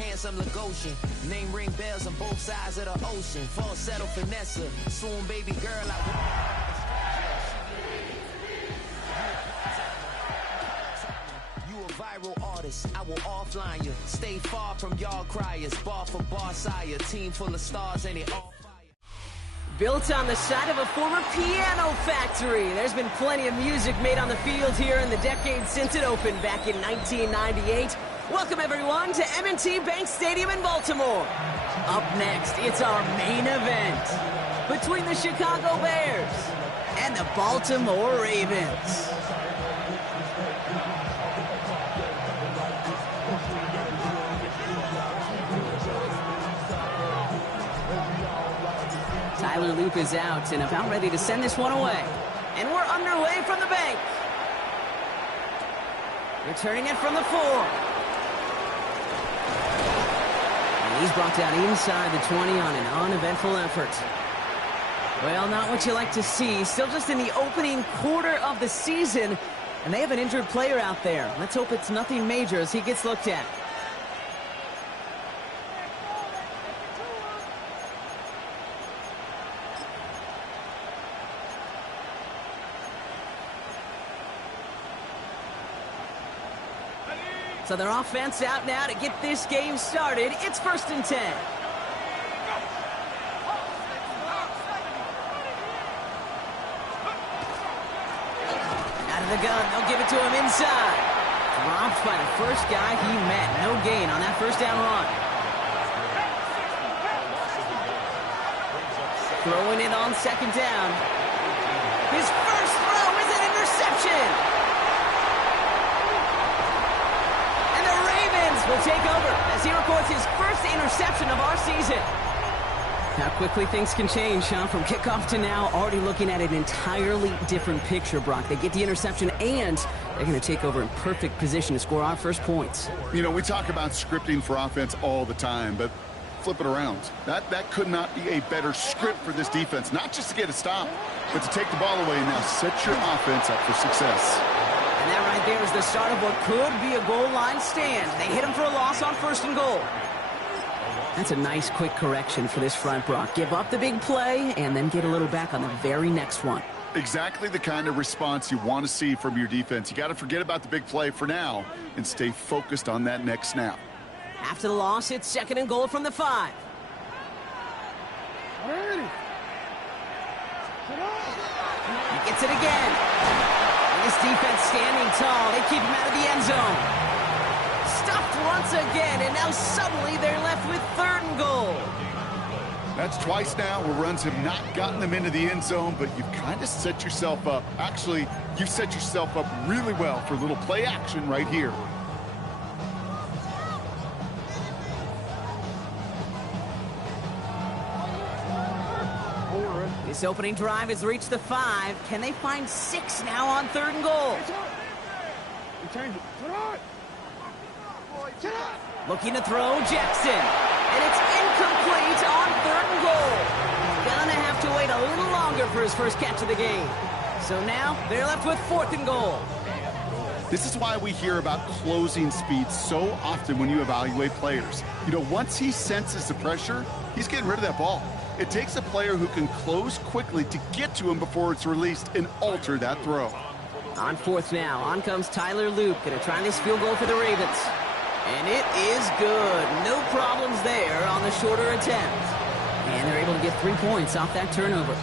handsome Lagosian. Name ring bells on both sides of the ocean. Falsetto finesse, swoon baby girl. You a viral artist, I will offline you. Stay far from y'all criers. Bar for bar sire, team full of stars and it all. Built on the site of a former piano factory, there's been plenty of music made on the field here in the decade since it opened back in 1998. Welcome everyone to M&T Bank Stadium in Baltimore. Up next, it's our main event between the Chicago Bears and the Baltimore Ravens. Tyler Loop is out and about ready to send this one away. And we're underway from the bank. Returning it from the 4. And he's brought down inside the 20 on an uneventful effort. Well, not what you like to see. Still just in the opening quarter of the season. And they have an injured player out there. Let's hope it's nothing major as he gets looked at. So their offense out now to get this game started. It's 1st and 10. Out of the gun, they'll give it to him inside. Dropped by the first guy he met. No gain on that first down run. Throwing it on 2nd down. His first throw is an interception. Will take over as he records his first interception of our season. How quickly things can change, huh? From kickoff to now, already looking at an entirely different picture, Brock. They get the interception, and they're going to take over in perfect position to score our first points. You know, we talk about scripting for offense all the time, but flip it around. That could not be a better script for this defense, not just to get a stop, but to take the ball away and now set your offense up for success. And that right there is the start of what could be a goal line stand. They hit him for a loss on 1st and goal. That's a nice quick correction for this front, Brock. Give up the big play and then get a little back on the very next one. Exactly the kind of response you want to see from your defense. You got to forget about the big play for now and stay focused on that next snap. After the loss, it's 2nd and goal from the 5. He gets it again. This defense standing tall. They keep him out of the end zone. Stuffed once again, and now suddenly they're left with 3rd and goal. That's twice now where runs have not gotten them into the end zone, but you've kind of set yourself up. Actually, you've set yourself up really well for a little play action right here. This opening drive has reached the 5. Can they find 6 now on 3rd and goal? Looking to throw, Jackson. And it's incomplete on 3rd and goal. Gonna have to wait a little longer for his first catch of the game. So now they're left with 4th and goal. This is why we hear about closing speed so often when you evaluate players. You know, once he senses the pressure, he's getting rid of that ball. It takes a player who can close quickly to get to him before it's released and alter that throw. On 4th now, on comes Tyler Loop. Gonna try this field goal for the Ravens. And it is good. No problems there on the shorter attempt. And they're able to get 3 points off that turnover.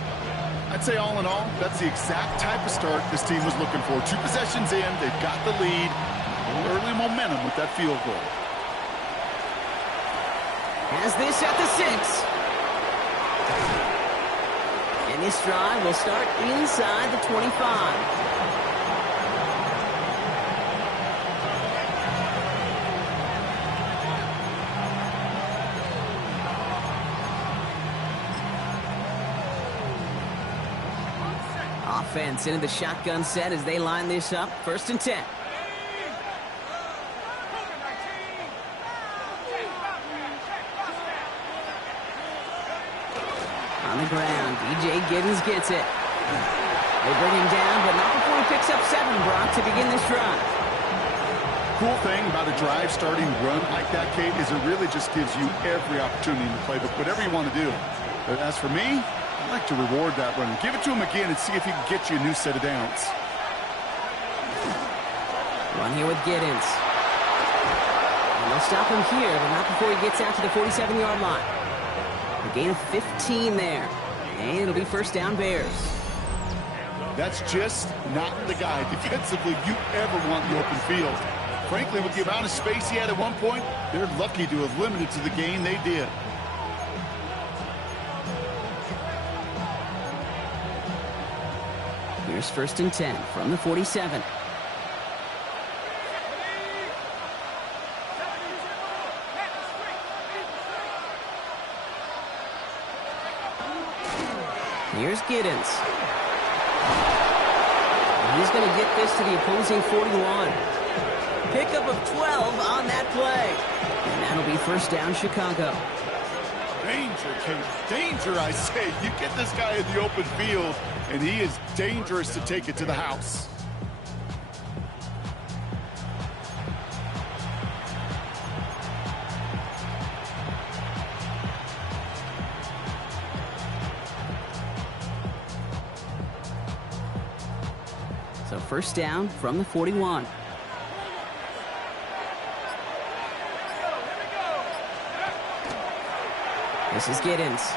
I'd say all in all, that's the exact type of start this team was looking for. 2 possessions in, they've got the lead. A little early momentum with that field goal. Has this at the 6. And this drive will start inside the 25. Offense into the shotgun set as they line this up. 1st and 10. On the ground, B.J. Giddens gets it. They bring him down, but not before he picks up 7, Brock, to begin this drive. cool thing about a drive starting run like that, Kate, is it really just gives you every opportunity in the playbook, whatever you want to do. But as for me, I like to reward that run. Give it to him again and see if he can get you a new set of downs. Run here with Giddens. And they'll stop him here, but not before he gets out to the 47-yard line. A gain of 15 there. And it'll be first down Bears. That's just not the guy defensively you ever want in the open field. Frankly, with the amount of space he had at one point, they're lucky to have limited to the gain they did. Here's first and 10 from the 47. Here's Giddens. He's going to get this to the opposing 41. Pickup of 12 on that play. And that'll be first down Chicago. Danger, Kate. Danger, I say. You get this guy in the open field, and he is dangerous to take it to the house. So first down from the 41. This is Giddens.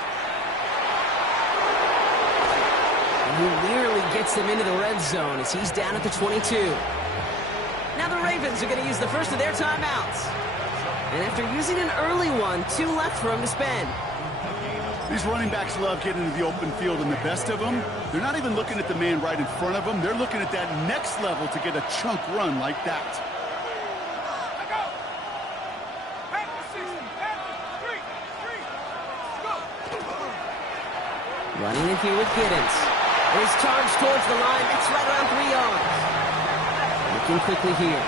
And he nearly gets them into the red zone as he's down at the 22. Now the Ravens are going to use the first of their timeouts. And after using an early one, 2 left for him to spend. These running backs love getting into the open field, and the best of them, they're not even looking at the man right in front of them. They're looking at that next level to get a chunk run like that. Running in here with Giddens. His charge towards the line. It's right around 3 yards. Looking quickly here.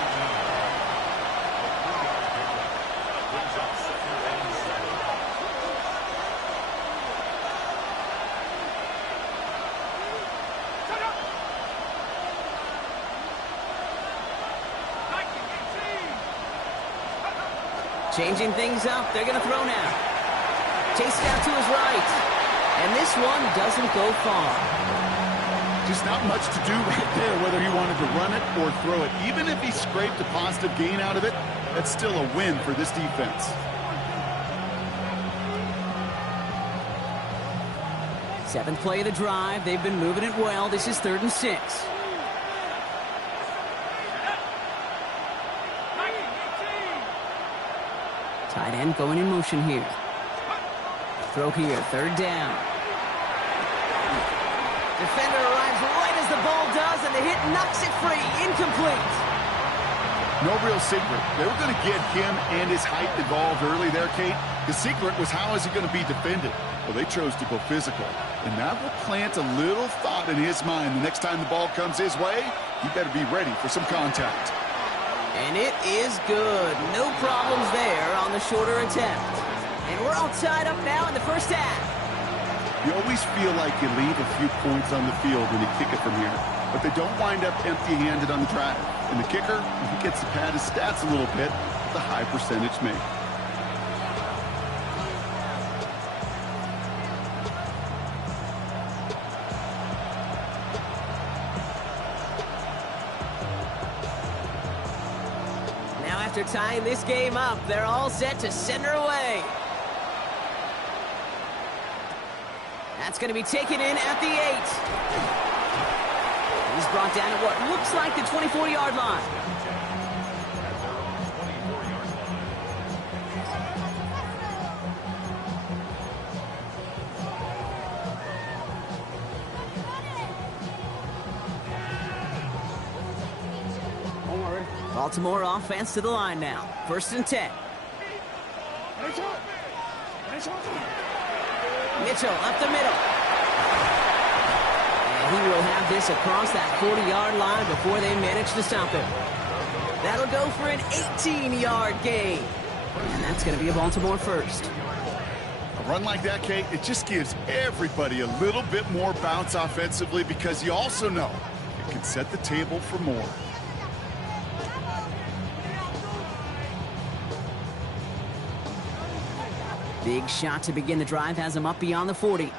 Changing things up. They're going to throw now. Chase it out to his right. And this one doesn't go far. Just not much to do right there, whether he wanted to run it or throw it. Even if he scraped a positive gain out of it, that's still a win for this defense. Seventh play of the drive. They've been moving it well. This is 3rd and 6. Tight end going in motion here. Throw here, 3rd down. Defender arrives right as the ball does, and the hit knocks it free. Incomplete. No real secret. They were going to get him and his height involved early there, Kate. The secret was how is he going to be defended? Well, they chose to go physical. And that will plant a little thought in his mind. The next time the ball comes his way, he better be ready for some contact. And it is good. No problems there on the shorter attempt. And we're all tied up now in the first half. You always feel like you leave a few points on the field when you kick it from here. But they don't wind up empty-handed on the drive. And the kicker, he gets to pad his stats a little bit with a high percentage make. Now after tying this game up, they're all set to send her away. That's going to be taken in at the 8. He's brought down at what looks like the 24-yard line. Baltimore offense to the line now. 1st and 10. Mitchell up the middle. And he will have this across that 40-yard line before they manage to stop him. That'll go for an 18-yard gain. And that's going to be a Baltimore first. A run like that, Kate, it just gives everybody a little bit more bounce offensively because you also know it can set the table for more. Big shot to begin the drive has him up beyond the 40.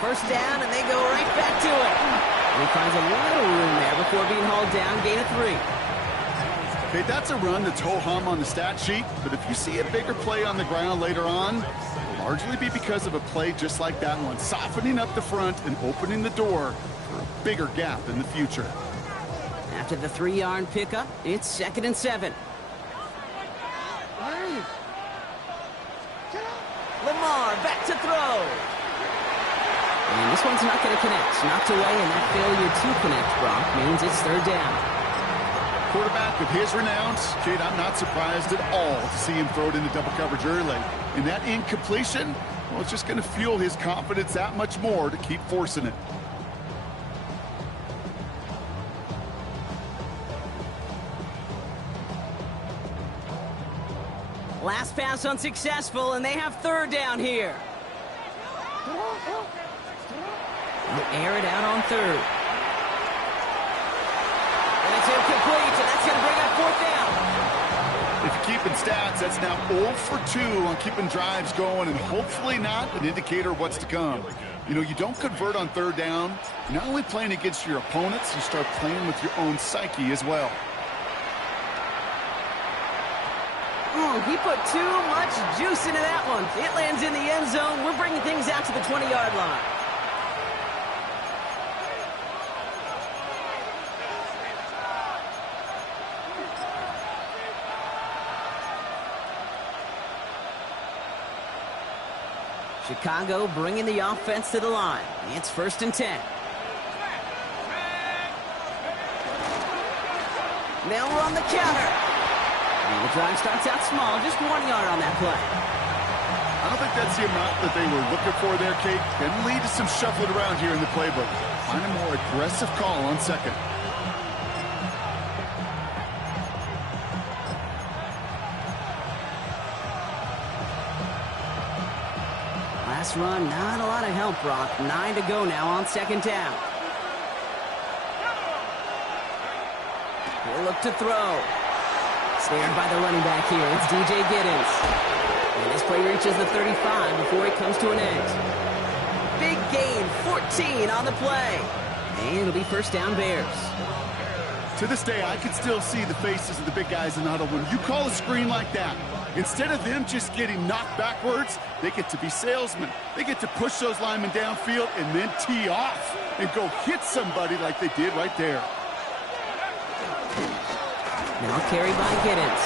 First down, and they go right back to it. And he finds a little room there before being hauled down, gain of 3. Okay, that's a run that's ho-hum on the stat sheet, but if you see a bigger play on the ground later on, it'll largely be because of a play just like that one, softening up the front and opening the door for a bigger gap in the future. After the 3-yard pickup, it's 2nd and 7. Lamar back to throw. And this one's not going to connect. Knocked away, and that failure to connect, Brock, means it's 3rd down. Quarterback of his renown, kid, I'm not surprised at all to see him throw it into double coverage early. And that incompletion, well, it's just going to fuel his confidence that much more to keep forcing it. Last pass unsuccessful, and they have 3rd down here. They'll air it out on 3rd. And it's incomplete, and that's going to bring up 4th down. If you're keeping stats, that's now 0 for 2 on keeping drives going, and hopefully not an indicator of what's to come. You know, you don't convert on 3rd down. You're not only playing against your opponents, you start playing with your own psyche as well. Ooh, he put too much juice into that one. It lands in the end zone. We're bringing things out to the 20-yard line. Chicago bringing the offense to the line. It's 1st and 10. They'll run the counter. And the drive starts out small, just 1 yard on that play. I don't think that's the amount that they were looking for there, Kate. Can lead to some shuffling around here in the playbook. Find a more aggressive call on 2nd. Last run, not a lot of help, Brock. 9 to go now on 2nd down. He'll look to throw. Snared by the running back here. It's DJ Giddens. And this play reaches the 35 before it comes to an end. Big gain, 14 on the play. And it'll be 1st down Bears. To this day, I can still see the faces of the big guys in the huddle. When you call a screen like that, instead of them just getting knocked backwards, they get to be salesmen. They get to push those linemen downfield and then tee off and go hit somebody like they did right there. Now carried by Giddens.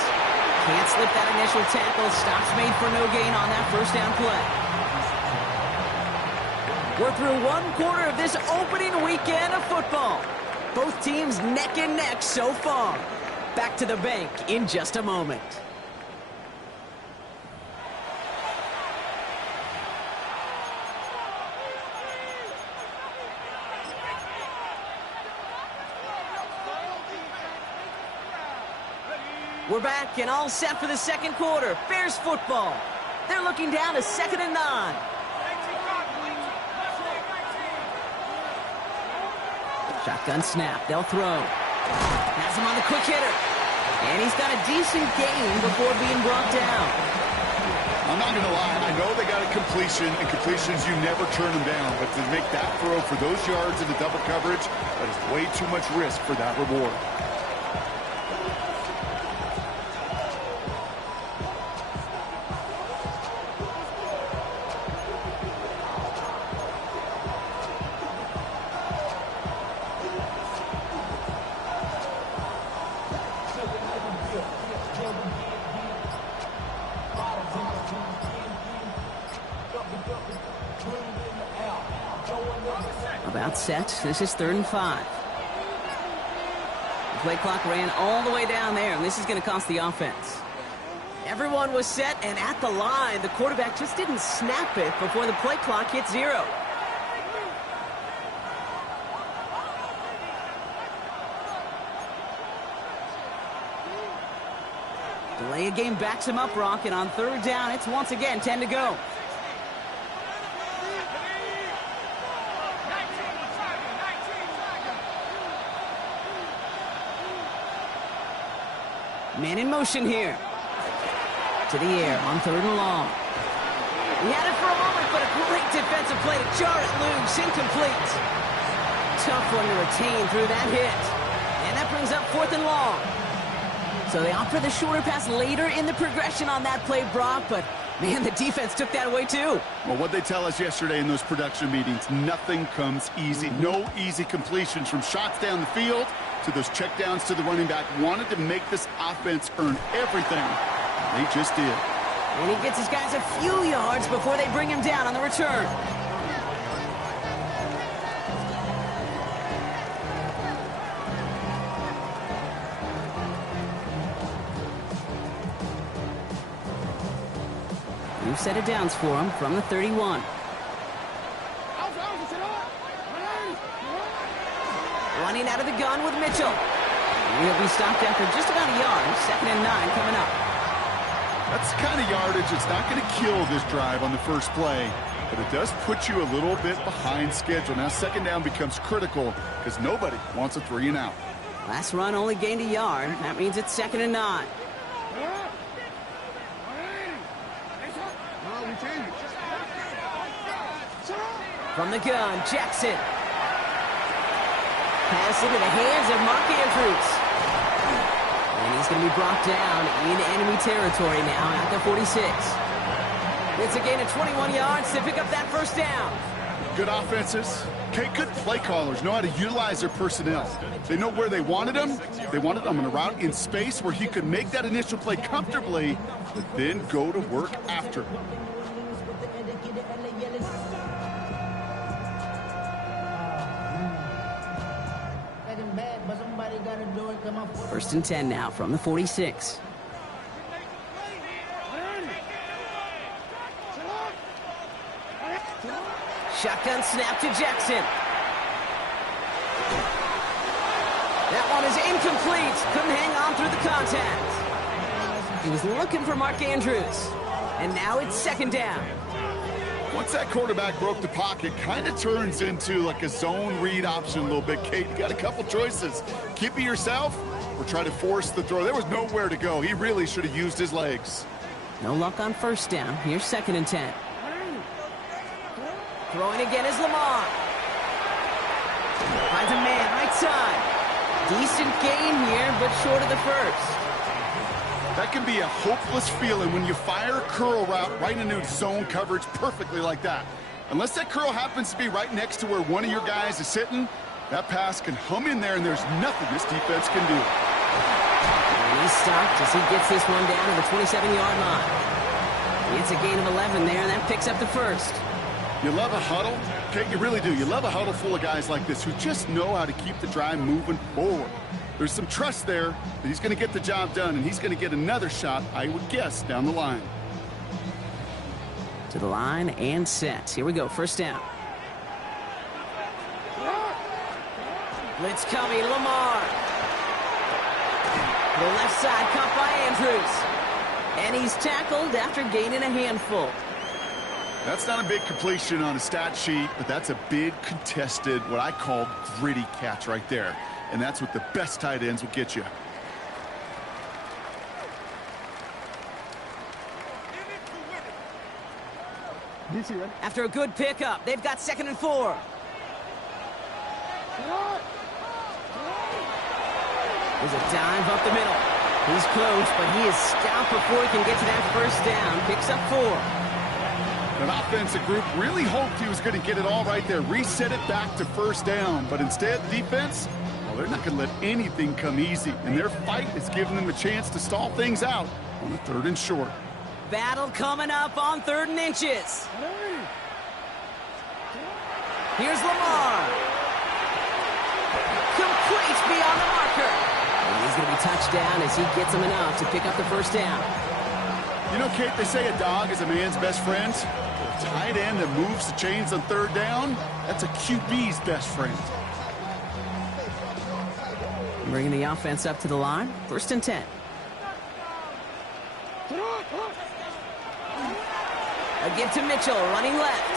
Can't slip that initial tackle. Stops made for no gain on that 1st down play. We're through 1 quarter of this opening weekend of football. Both teams neck and neck so far. Back to the bank in just a moment. We're back and all set for the 2nd quarter. Bears football. They're looking down to 2nd and 9. Shotgun snap. They'll throw. Has him on the quick hitter. And he's got a decent gain before being brought down. I'm not going to lie. I know they got a completion, and completions, you never turn them down. But to make that throw for those yards in the double coverage, that is way too much risk for that reward. About set. This is 3rd and 5. The play clock ran all the way down there, and this is going to cost the offense. Everyone was set and at the line. The quarterback just didn't snap it before the play clock hit 0. Delay a game backs him up, Brock, and on 3rd down, it's once again 10 to go. Man in motion here. To the air on 3rd and long. He had it for a moment, but a great defensive play to jar it loose. Incomplete. Tough one to retain through that hit. And that brings up 4th and long. So they opt for the shorter pass later in the progression on that play, Brock, but man, the defense took that away too. Well, what they tell us yesterday in those production meetings, nothing comes easy. No easy completions from shots down the field to those checkdowns to the running back. Wanted to make this offense earn everything. They just did. And he gets his guys a few yards before they bring him down on the return. New set of downs for him from the 31. Running out of the gun with Mitchell. He'll be stopped after just about a yard. 2nd and 9 coming up. That's the kind of yardage that's not going to kill this drive on the first play, but it does put you a little bit behind schedule. Now 2nd down becomes critical because nobody wants a 3 and out. Last run only gained a yard. That means it's 2nd and 9. From the gun, Jackson. Pass into the hands of Mark Andrews. And he's going to be brought down in enemy territory now at the 46. It's a gain of 21 yards to pick up that 1st down. Good offenses. Okay, good play callers know how to utilize their personnel. They know where they wanted them. They wanted them on a route in space where he could make that initial play comfortably, but then go to work after. 1st and 10 now from the 46. Shotgun snap to Jackson. That one is incomplete. Couldn't hang on through the contact. He was looking for Mark Andrews. And now it's 2nd down. Once that quarterback broke the pocket, kind of turns into like a zone read option a little bit. Kate, you got a couple choices. Keep it yourself or try to force the throw. There was nowhere to go. He really should have used his legs. No luck on 1st down. Here's 2nd and 10. Throwing again is Lamar. Finds a man right side. Decent gain here, but short of the 1st. That can be a hopeless feeling when you fire a curl route right into zone coverage perfectly like that. Unless that curl happens to be right next to where one of your guys is sitting, that pass can hum in there and there's nothing this defense can do. And he's stopped as he gets this one down to the 27-yard line. It's a gain of 11 there, and that picks up the 1st. You love a huddle? Okay, you really do. You love a huddle full of guys like this who just know how to keep the drive moving forward. There's some trust there that he's going to get the job done, and he's going to get another shot, I would guess, down the line. To the line and set. Here we go, 1st down. Blitz coming, Lamar. The left side caught by Andrews. And he's tackled after gaining a handful. That's not a big completion on a stat sheet, but that's a big contested, what I call gritty catch right there. And that's what the best tight ends will get you. After a good pickup, they've got 2nd and 4. There's a dive up the middle. He's close, but he is stopped before he can get to that 1st down. Picks up 4. An offensive group really hoped he was going to get it all right there, reset it back to 1st down. But instead, defense, well, they're not going to let anything come easy. And their fight is giving them a chance to stall things out on the 3rd and short. Battle coming up on 3rd and inches. Here's Lamar. Complete beyond the marker. And he's going to be touched down as he gets him enough to pick up the 1st down. You know, Kate, they say a dog is a man's best friend. A tight end that moves the chains on 3rd down, that's a QB's best friend. Bringing the offense up to the line. 1st and 10. A give to Mitchell, running left.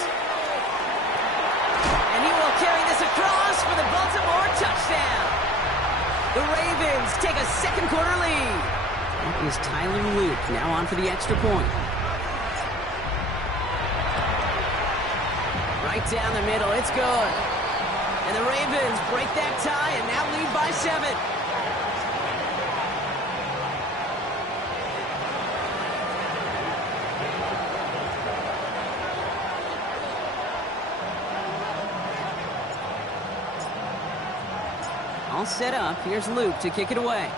And he will carry this across for the Baltimore touchdown. The Ravens take a 2nd quarter lead. That is Tyler Luke, now on for the extra point. Right down the middle, it's good. And the Ravens break that tie and now lead by 7. All set up. Here's Luke to kick it away.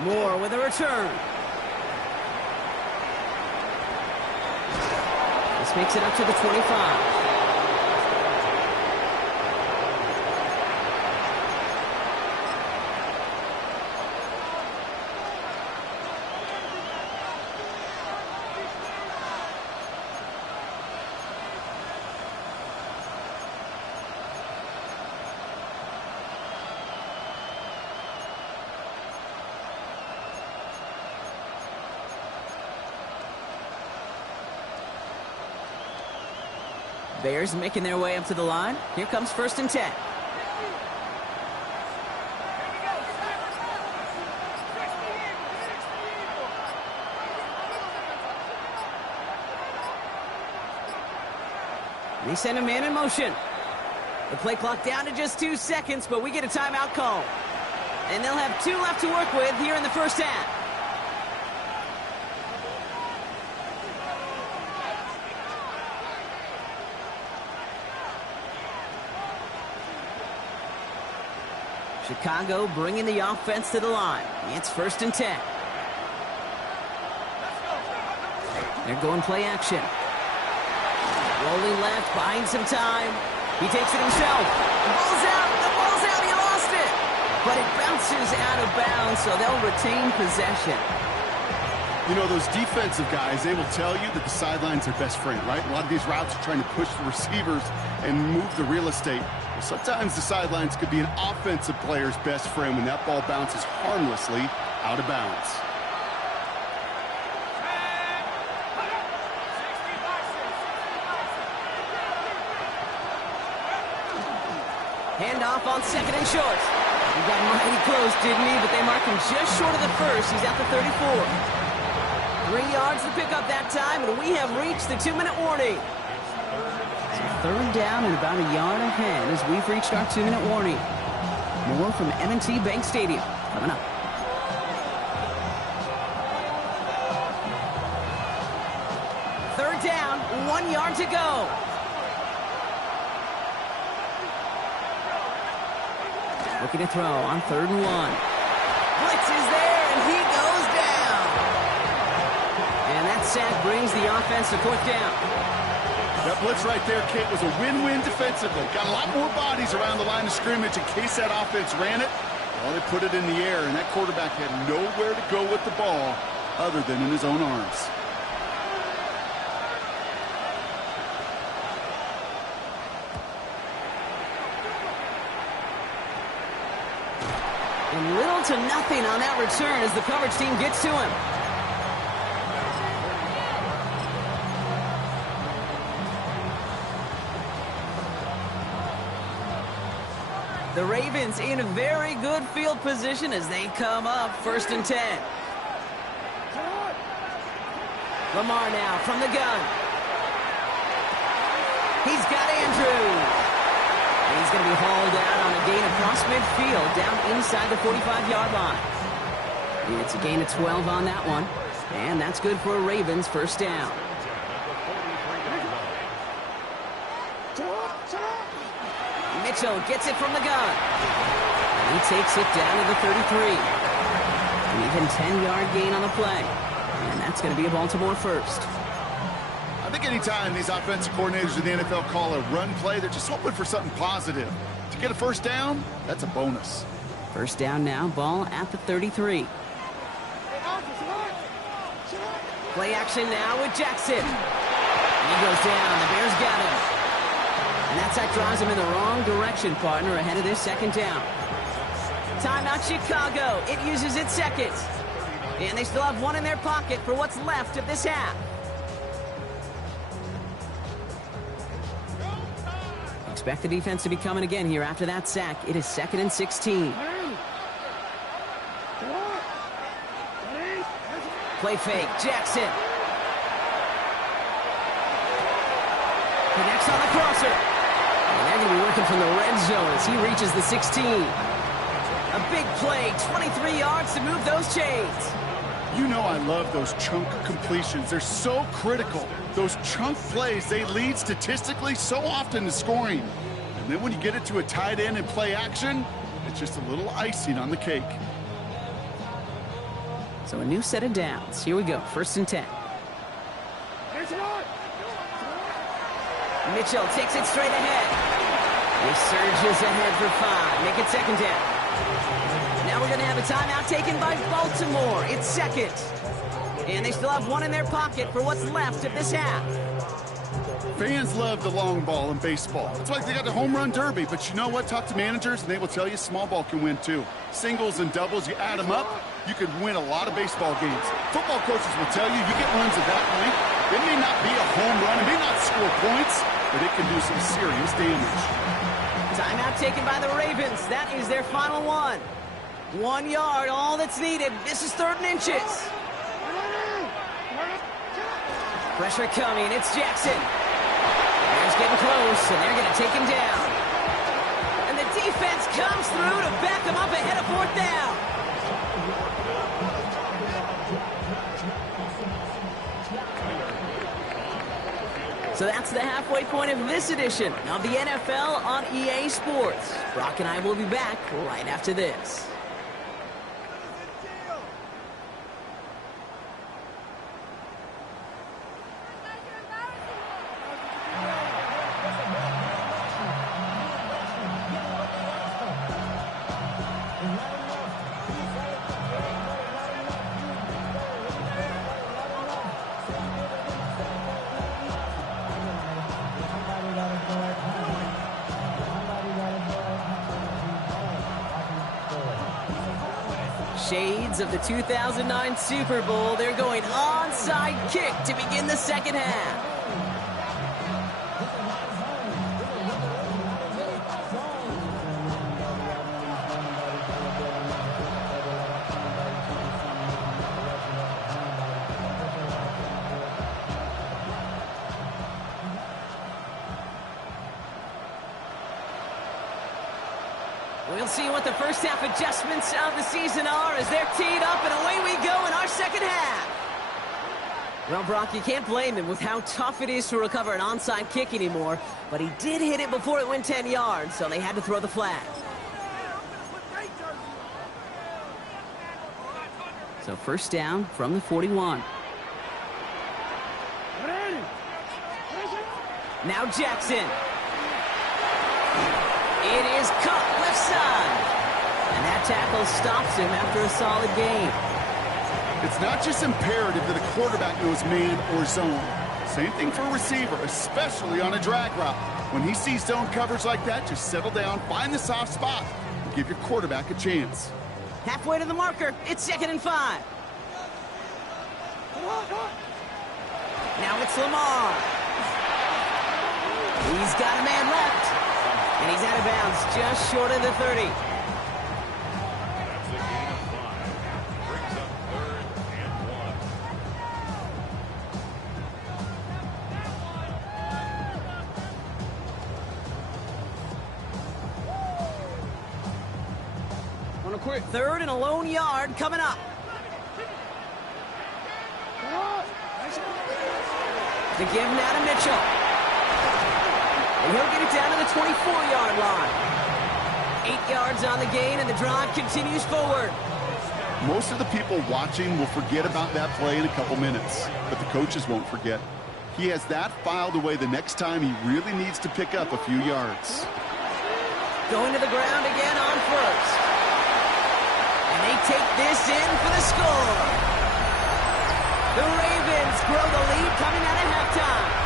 Moore with a return. This makes it up to the 25. Bears making their way up to the line. Here comes 1st and 10. And they send a man in motion. The play clock down to just 2 seconds, but we get a timeout call. And they'll have 2 left to work with here in the first half. Chicago bringing the offense to the line. It's 1st and 10. They're going play action. Rolling left, buying some time. He takes it himself. The ball's out. The ball's out. He lost it. But it bounces out of bounds, so they'll retain possession. You know, those defensive guys, they will tell you that the sideline's their best friend, right? A lot of these routes are trying to push the receivers and move the real estate. Well, sometimes the sidelines could be an offensive player's best friend when that ball bounces harmlessly out of bounds. Handoff on 2nd and short. He got mighty close, didn't he? But they mark him just short of the first. He's at the 34. 3 yards to pick up that time, and we have reached the 2-minute warning. So 3rd down and about a yard ahead as we've reached our 2-minute warning. More from M&T Bank Stadium coming up. Third down, 1 yard to go. Looking to throw on 3rd and 1. Blitz is there, and he goes down. And that sack brings the offense to 4th down. That blitz right there, Kate, was a win-win defensively. Got a lot more bodies around the line of scrimmage in case that offense ran it. Well, they put it in the air, and that quarterback had nowhere to go with the ball other than in his own arms. And little to nothing on that return as the coverage team gets to him. The Ravens in a very good field position as they come up 1st and 10. Lamar now from the gun. He's got Andrews. And he's going to be hauled out on a gain across midfield down inside the 45-yard line. It's a gain of 12 on that one. And that's good for a Ravens 1st down. Mitchell gets it from the gun. And he takes it down to the 33. An even 10-yard gain on the play. And that's going to be a Baltimore 1st. I think anytime these offensive coordinators in the NFL call a run play, they're just hoping for something positive. To get a 1st down, that's a bonus. 1st down now, ball at the 33. Play action now with Jackson. And he goes down. The Bears got him. And that sack drives him in the wrong direction, partner, ahead of this 2nd down. Timeout Chicago. It uses its seconds. And they still have 1 in their pocket for what's left of this half. Expect the defense to be coming again here after that sack. It is 2nd and 16. Play fake. Jackson. Connects on the crosser. And they're going to be working from the red zone as he reaches the 16. A big play. 23 yards to move those chains. You know I love those chunk completions. They're so critical. Those chunk plays, they lead statistically so often to scoring. And then when you get it to a tight end and play action, it's just a little icing on the cake. So a new set of downs. Here we go. 1st and 10. Mitchell takes it straight ahead. He surges ahead for 5. Make it 2nd down. Now we're going to have a timeout taken by Baltimore. It's 2nd. And they still have 1 in their pocket for what's left of this half. Fans love the long ball in baseball. It's like they got the home run derby, but you know what? Talk to managers and they will tell you small ball can win too. Singles and doubles, you add them up, you can win a lot of baseball games. Football coaches will tell you get runs at that point. It may not be a home run, it may not score points, but it can do some serious damage. Timeout taken by the Ravens. That is their final one. 1 yard, all that's needed. This is 3rd and inches. Pressure coming. It's Jackson. Bears getting close, and they're going to take him down. And the defense comes through to back him up ahead of 4th down. So that's the halfway point of this edition of the NFL on EA Sports. Brock and I will be back right after this. Shades of the 2009 Super Bowl. They're going onside kick to begin the 2nd half. We'll see what the first half adjustments of the season are as they're teed up, and away we go in our 2nd half. Well, Brock, you can't blame him with how tough it is to recover an onside kick anymore, but he did hit it before it went 10 yards, so they had to throw the flag. So 1st down from the 41. Now Jackson. It is cut left side. And that tackle stops him after a solid gain. It's not just imperative that a quarterback knows man or zone. Same thing for a receiver, especially on a drag route. When he sees zone coverage like that, just settle down, find the soft spot, and give your quarterback a chance. Halfway to the marker, it's 2nd and 5. Now it's Lamar. He's got a man left. And he's out of bounds, just short of the 30. On a quick 3rd and a lone yard coming up. The give now to Mitchell. And he'll get it down to the 24-yard line. 8 yards on the gain, and the drive continues forward. Most of the people watching will forget about that play in a couple minutes, but the coaches won't forget. He has that filed away the next time he really needs to pick up a few yards. Going to the ground again on 1st. And they take this in for the score. The Ravens grow the lead coming out of halftime.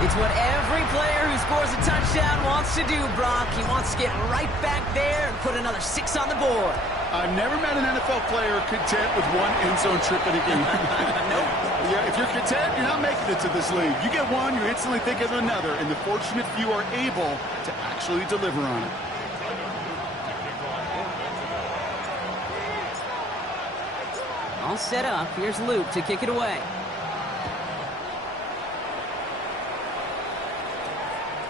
It's what every player who scores a touchdown wants to do, Brock. He wants to get right back there and put another 6 on the board. I've never met an NFL player content with one end zone trip in a game. Nope. Yeah, if you're content, you're not making it to this league. You get one, you instantly think of another, and the fortunate few are able to actually deliver on it. All set up. Here's Luke to kick it away.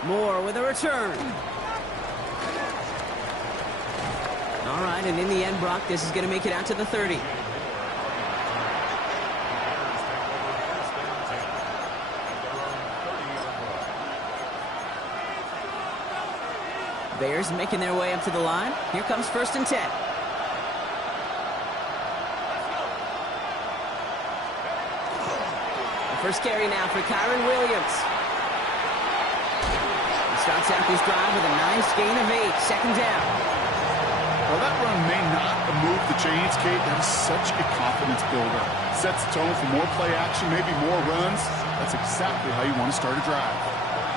Moore with a return. All right, and in the end, Brock, this is going to make it out to the 30. Bears making their way up to the line. Here comes 1st and 10. The first carry now for Kyren Williams. He starts out this drive with a nice gain of 8. 2nd down. Well, that run may not have moved the chains, Kate. That is such a confidence builder. Sets the tone for more play action, maybe more runs. That's exactly how you want to start a drive.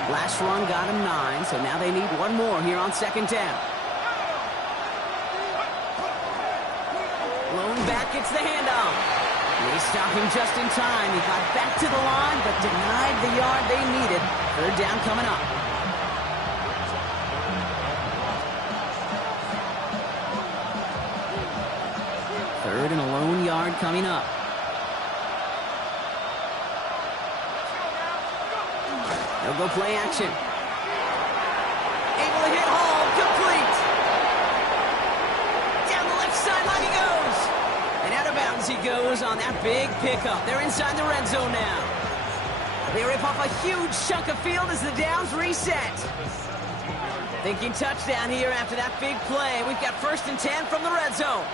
Last run got him 9, so now they need one more here on 2nd down. Lone back gets the handoff. They stop him just in time. He got back to the line, but denied the yard they needed. 3rd down coming up. Third and a lone yard coming up. They'll go play action. Able to hit Hall, complete. Down the left sideline he goes. And out of bounds he goes on that big pickup. They're inside the red zone now. They rip off a huge chunk of field as the downs reset. Thinking touchdown here after that big play. We've got 1st and 10 from the red zone.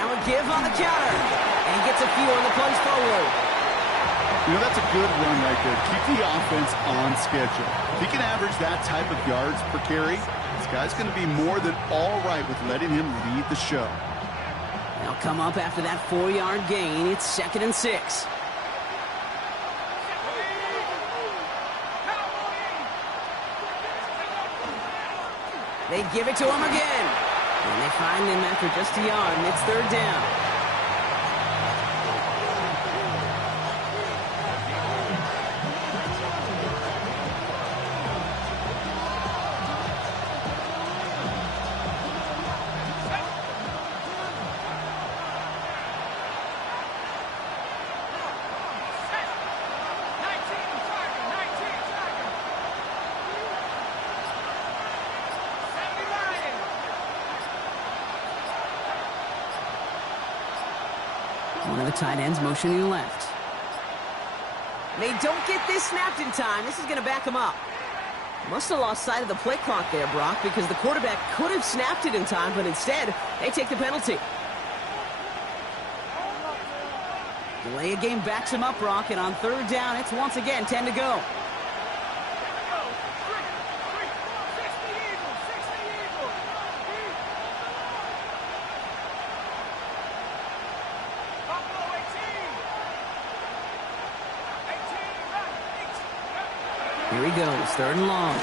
Now a give on the counter. And he gets a few on the punch forward. You know, that's a good run right there. Keep the offense on schedule. If he can average that type of yards per carry, this guy's going to be more than all right with letting him lead the show. Now come up after that 4-yard gain. It's 2nd and 6. They give it to him again. And they find him after just a yard, and it's 3rd down. One of the tight ends motioning left. They don't get this snapped in time. This is going to back them up. Must have lost sight of the play clock there, Brock, because the quarterback could have snapped it in time, but instead, they take the penalty. Delay of game backs him up, Brock, and on 3rd down, it's once again 10 to go. Here he goes, 3rd and long.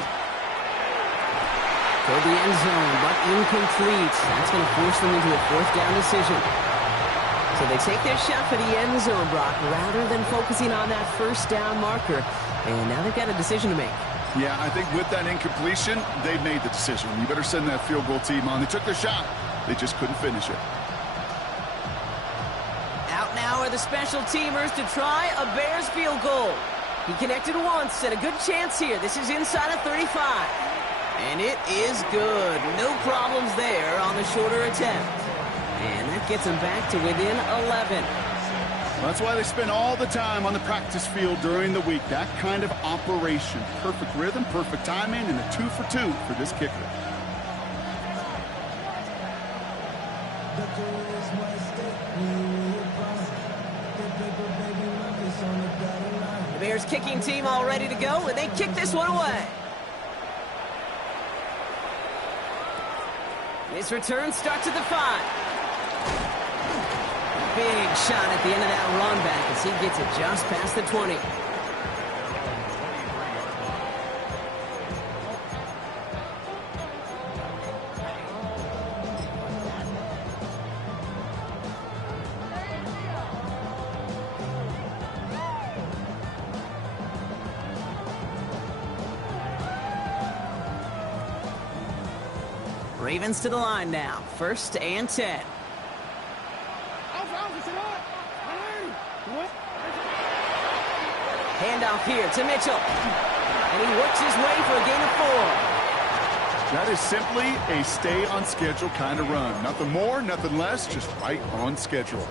Toward the end zone, but incomplete. That's going to force them into a 4th down decision. So they take their shot for the end zone, Brock, rather than focusing on that 1st down marker. And now they've got a decision to make. Yeah, I think with that incompletion, they've made the decision. You better send that field goal team on. They took their shot. They just couldn't finish it. Out now are the special teamers to try a Bears field goal. He connected once, and a good chance here. This is inside of 35. And it is good. No problems there on the shorter attempt. And that gets them back to within 11. Well, that's why they spend all the time on the practice field during the week. That kind of operation. Perfect rhythm, perfect timing, and a 2 for 2 for this kicker. The Bears kicking team all ready to go, and they kick this one away. His return starts at the 5. Big shot at the end of that run back as he gets it just past the 20. Ravens to the line now. 1st and 10. Handoff here to Mitchell. And he works his way for a gain of 4. That is simply a stay-on-schedule kind of run. Nothing more, nothing less, just right on schedule.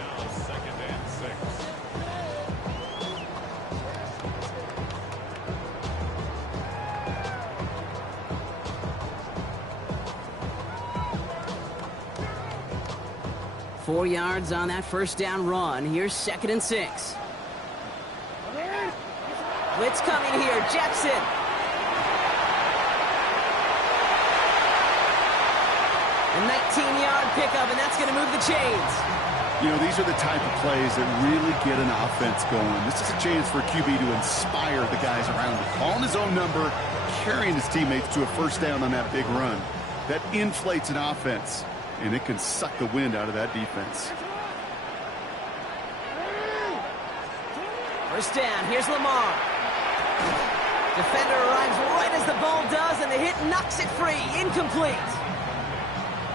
Four yards on that first down run. Here's 2nd and 6. Blitz coming here. Jackson. A 19-yard pickup, and that's going to move the chains. You know, these are the type of plays that really get an offense going. This is a chance for a QB to inspire the guys around him. Calling his own number, carrying his teammates to a first down on that big run. That inflates an offense, and it can suck the wind out of that defense. First down, here's Lamar. Defender arrives right as the ball does, and the hit knocks it free. Incomplete.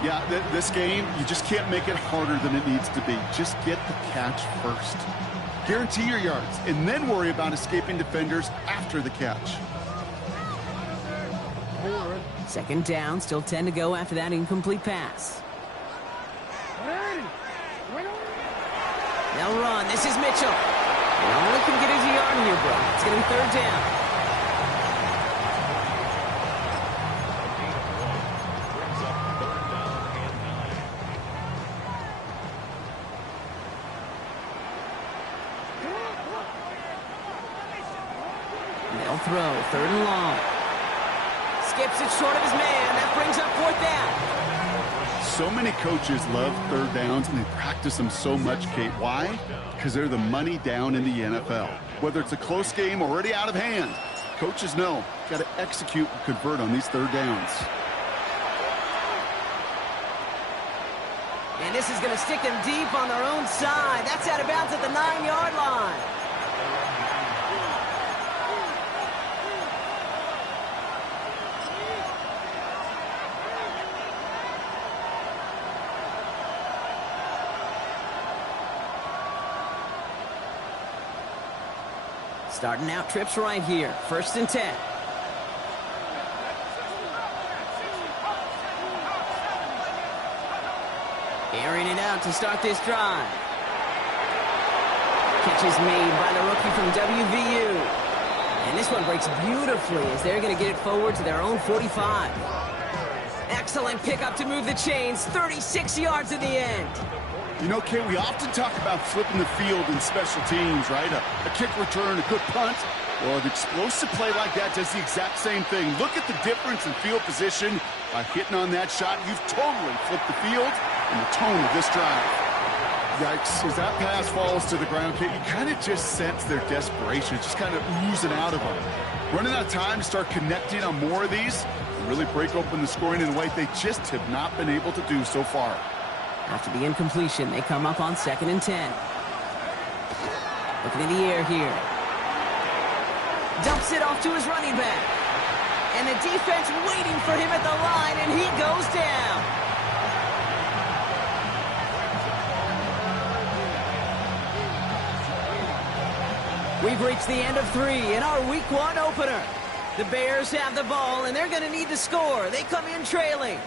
Yeah, this game, you just can't make it harder than it needs to be. Just get the catch first. Guarantee your yards, and then worry about escaping defenders after the catch. 2nd down, still 10 to go after that incomplete pass. They'll run. This is Mitchell. He only can get his yard here, bro. It's going to be 3rd down. They'll throw. 3rd and long. Skips it short of his man. That brings up 4th down. So many coaches love 3rd downs, and they practice them so much, Kate. Why? Because they're the money down in the NFL. Whether it's a close game or already out of hand, coaches know got to execute and convert on these 3rd downs. And this is going to stick them deep on their own side. That's out of bounds at the 9-yard line. Starting out trips right here. 1st and 10. Airing it out to start this drive. Catch is made by the rookie from WVU. And this one breaks beautifully as they're going to get it forward to their own 45. Excellent pickup to move the chains. 36 yards in the end. You know, Kate, we often talk about flipping the field in special teams, right? A kick return, a good punt. Well, an explosive play like that does the exact same thing. Look at the difference in field position. By hitting on that shot, you've totally flipped the field and the tone of this drive. Yikes, as that pass falls to the ground, Kate, you kind of just sense their desperation. It's just kind of oozing out of them. Running out of time to start connecting on more of these and really break open the scoring in a way they just have not been able to do so far. After the incompletion, they come up on 2nd and 10. Looking in the air here. Dumps it off to his running back. And the defense waiting for him at the line, and he goes down. We've reached the end of 3 in our Week 1 opener. The Bears have the ball, and they're going to need to score. They come in trailing.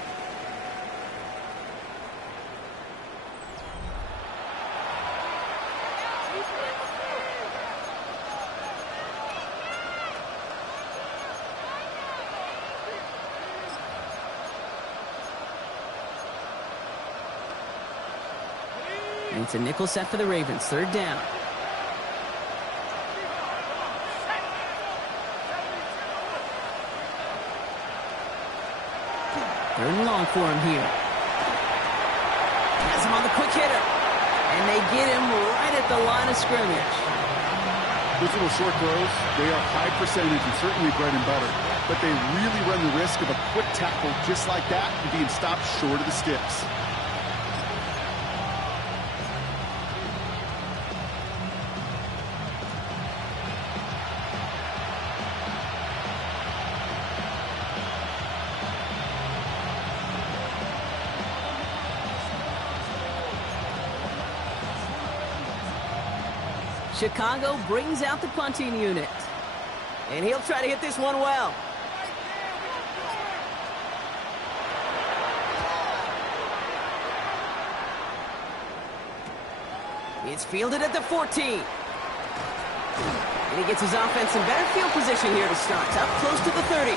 And it's a nickel set for the Ravens. 3rd down. Third and long for him here. Has him on the quick hitter. And they get him right at the line of scrimmage. Those little short throws, they are high percentage and certainly bread and butter. But they really run the risk of a quick tackle just like that and being stopped short of the sticks. Chicago brings out the punting unit. And he'll try to hit this one well. It's fielded at the 14. And he gets his offense in better field position here to start. Up close to the 30.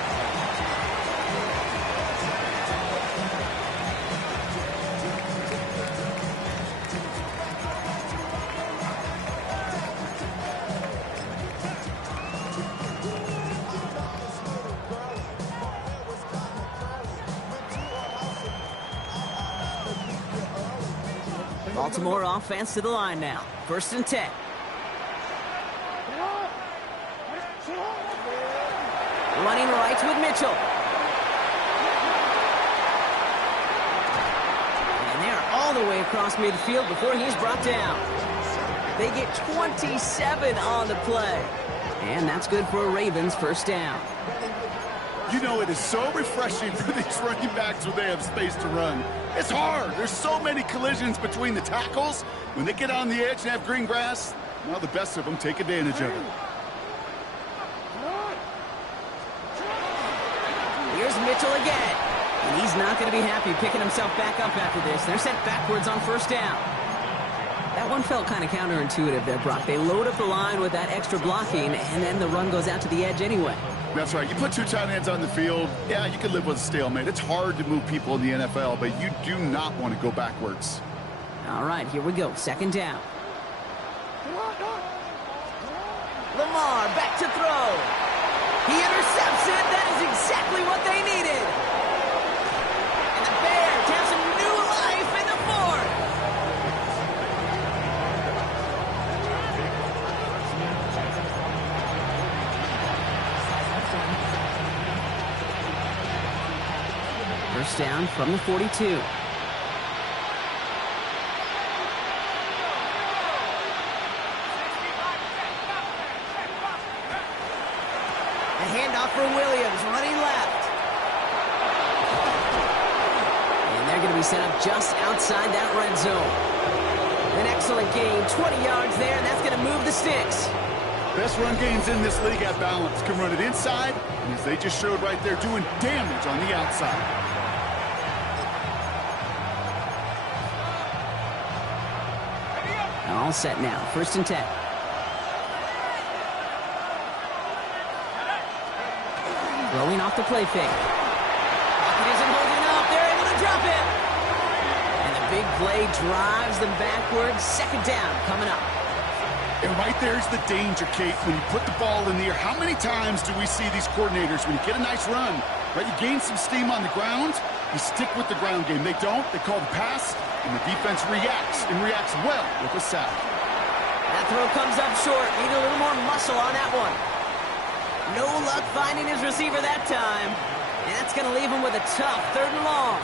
Baltimore offense to the line now. 1st and 10. Running right with Mitchell. And they're all the way across midfield before he's brought down. They get 27 on the play. And that's good for a Ravens 1st down. You know, it is so refreshing for these running backs when they have space to run. It's hard. There's so many collisions between the tackles. When they get on the edge and have green grass, well, the best of them take advantage of it. Here's Mitchell again. And he's not going to be happy picking himself back up after this. They're sent backwards on 1st down. That one felt kind of counterintuitive there, Brock. They load up the line with that extra blocking, and then the run goes out to the edge anyway. That's right. You put 2 tight ends on the field, yeah, you can live with a stalemate. It's hard to move people in the NFL, but you do not want to go backwards. All right, here we go. 2nd down. Lamar back to throw. He intercepts it. That is exactly what they needed. And the Bears have some new life in the 4th. First down from the 42. A handoff for Williams, running left. And they're going to be set up just outside that red zone. An excellent gain, 20 yards there, and that's going to move the sticks. Best run games in this league at balance. Can run it inside, and as they just showed right there, doing damage on the outside. All set now. 1st and 10. Rolling off the play fake. Pocket isn't holding up. They're able to drop it. And the big play drives them backwards. 2nd down coming up. And right there's the danger, Kate, when you put the ball in the air. How many times do we see these coordinators, when you get a nice run, right, you gain some steam on the ground, you stick with the ground game. They don't. They call the pass, and the defense reacts, and reacts well with a sack. That throw comes up short. Need a little more muscle on that one. No luck finding his receiver that time. And that's going to leave him with a tough 3rd and long.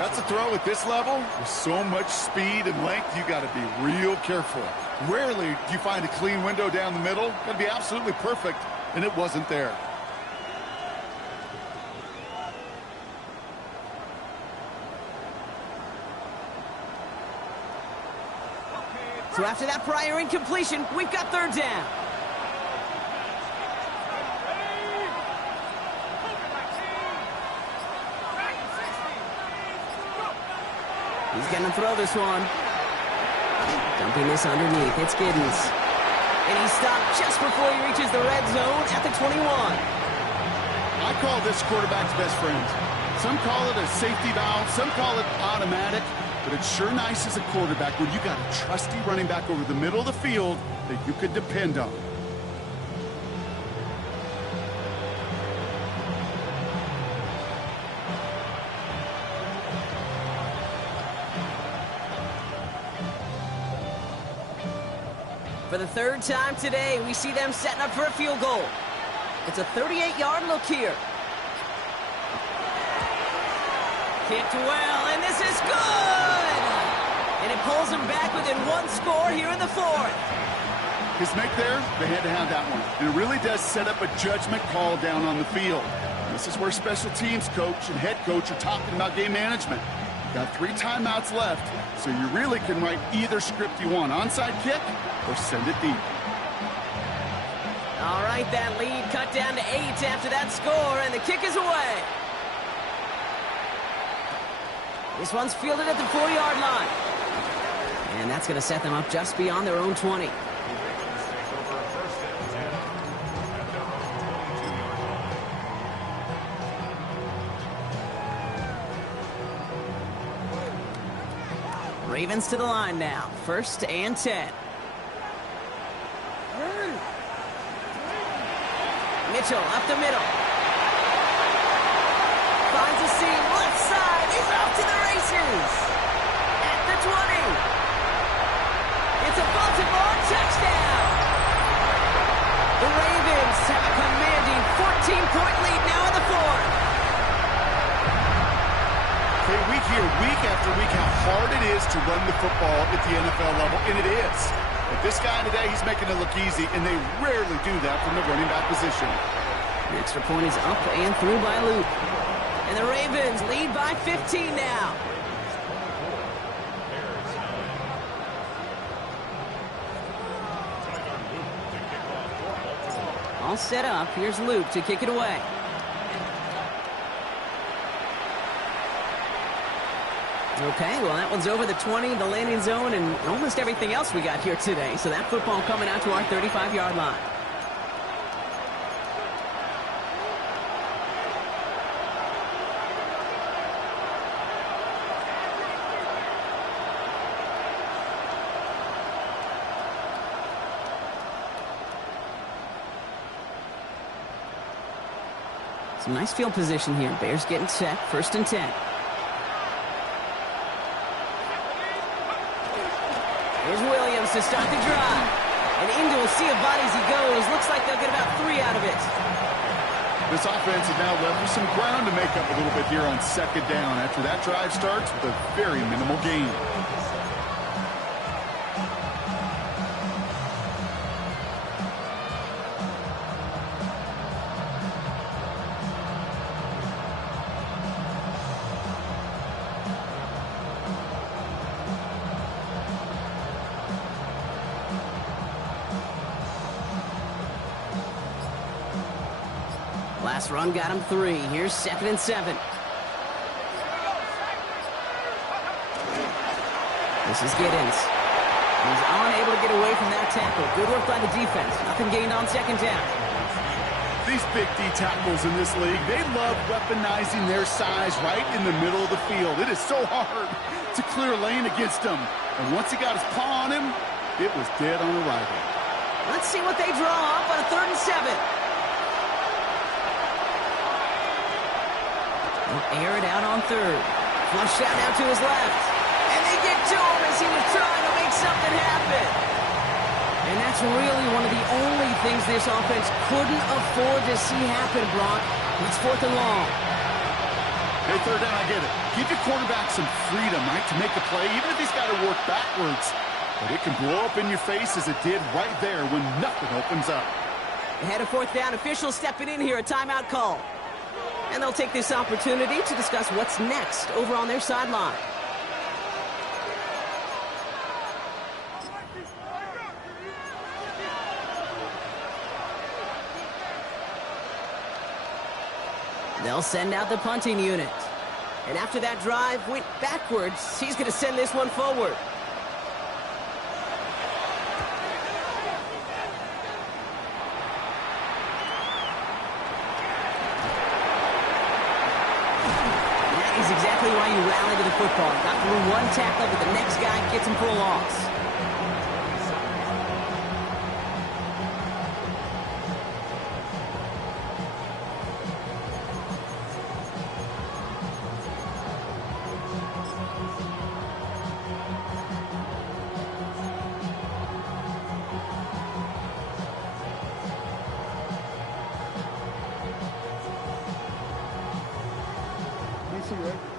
That's a throw at this level. With so much speed and length, you got to be real careful. Rarely do you find a clean window down the middle. Got to be absolutely perfect, and it wasn't there. So after that prior incompletion, we've got 3rd down. He's going to throw this one. Dumping this underneath. It's Giddens. And he's stopped just before he reaches the red zone at the 21. I call this quarterback's best friend. Some call it a safety valve. Some call it automatic. But it's sure nice as a quarterback when you got a trusty running back over the middle of the field that you could depend on. For the 3rd time today, we see them setting up for a field goal. It's a 38-yard look here. Kicked well, and this is good! And it pulls them back within 1 score here in the 4th. His make there, they had to have that one. And it really does set up a judgment call down on the field. This is where special teams coach and head coach are talking about game management. Got 3 timeouts left, so you really can write either script you want. Onside kick or send it deep. All right, that lead cut down to 8 after that score, and the kick is away. This one's fielded at the 4-yard line. And that's going to set them up just beyond their own 20. Ravens to the line now. 1st and 10. Mitchell up the middle. Finds a seam left side. He's off to the races. At the 20. It's a Baltimore touchdown. The Ravens have a commanding 14-point lead now in the 4th. Okay, we hear week after week how hard it is to run the football at the NFL level, and it is. But this guy today, he's making it look easy, and they rarely do that from the running back position. The extra point is up and through by Luke. And the Ravens lead by 15 now. All set up. Here's Luke to kick it away. Okay, well, that one's over the 20, the landing zone, and almost everything else we got here today. So that football coming out to our 35-yard line. Some nice field position here. Bears getting set. 1st and 10. Here's Williams to start the drive. And into a sea of bodies he goes. Looks like they'll get about 3 out of it. This offense is now left with some ground to make up a little bit here on 2nd down after that drive starts with a very minimal gain. Last run got him 3. Here's 2nd and 7. This is Giddens. He's unable to get away from that tackle. Good work by the defense. Nothing gained on 2nd down. These big D tackles in this league, they love weaponizing their size right in the middle of the field. It is so hard to clear a lane against him. And once he got his paw on him, it was dead on arrival. Let's see what they draw up on a 3rd and 7. They'll air it out on 3rd. Flush out now to his left. And they get to him as he was trying to make something happen. And that's really one of the only things this offense couldn't afford to see happen, Brock. It's 4th and long. Hey, 3rd down, I get it. Give your quarterback some freedom, right, to make a play, even if he's got to work backwards. But it can blow up in your face as it did right there when nothing opens up. Ahead of 4th down, officials stepping in here, a timeout call. And they'll take this opportunity to discuss what's next over on their sideline. They'll send out the punting unit. And after that drive went backwards, he's going to send this one forward. That is exactly why you rally to the football. Got through one tackle, but the next guy gets him for a loss.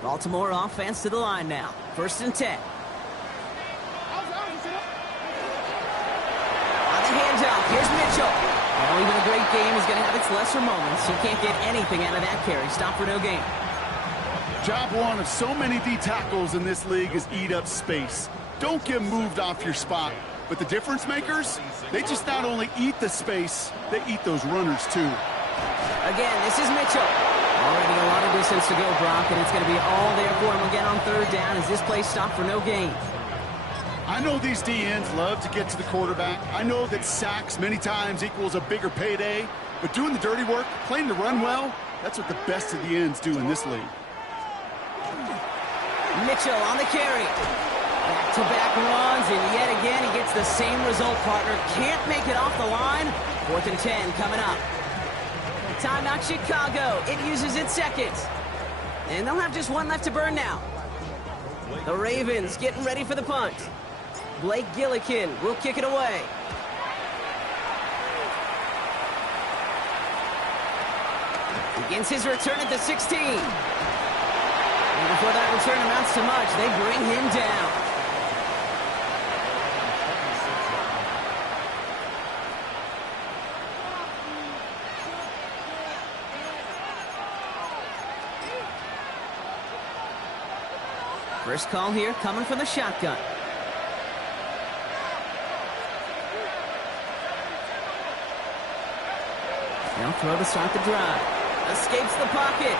Baltimore offense to the line now. 1st and 10. On the handoff, here's Mitchell. Well, even a great game is going to have its lesser moments. He can't get anything out of that carry. Stop for no gain. Job one of so many D tackles in this league is eat up space. Don't get moved off your spot. But the difference makers, they just not only eat the space, they eat those runners too. Again, this is Mitchell. Already a lot of distance to go, Brock, and it's going to be all there for him again on third down as this play stopped for no gain. I know these D-ends love to get to the quarterback. I know that sacks many times equals a bigger payday, but doing the dirty work, playing the run well, that's what the best of the ends do in this league. Mitchell on the carry. Back-to-back runs, and yet again he gets the same result, partner. Can't make it off the line. 4th and 10 coming up. Timeout Chicago. It uses its seconds. And they'll have just one left to burn now. The Ravens getting ready for the punt. Blake Gillikin will kick it away. Begins his return at the 16. And before that return amounts to much, they bring him down. First call here coming from the shotgun. They'll throw to start the drive. Escapes the pocket.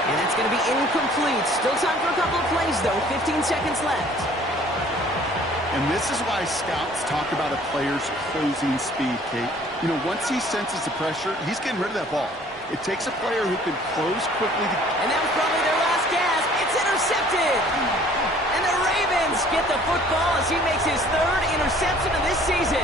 And that's going to be incomplete. Still time for a couple of plays, though. 15 seconds left. And this is why scouts talk about a player's closing speed, Kate. You know, once he senses the pressure, he's getting rid of that ball. It takes a player who can close quickly. And that was probably their last gasp. It's intercepted. And the Ravens get the football as he makes his 3rd interception of this season.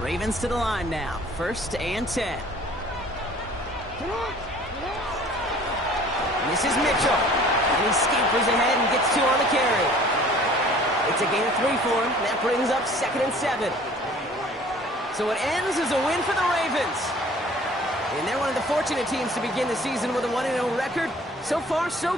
Ravens to the line now. 1st and 10. And this is Mitchell. And he scampers ahead and gets 2 on the carry. It's a gain of 3 for him. That brings up 2nd and 7. So it ends as a win for the Ravens. And they're one of the fortunate teams to begin the season with a 1-0 record. So far, so good.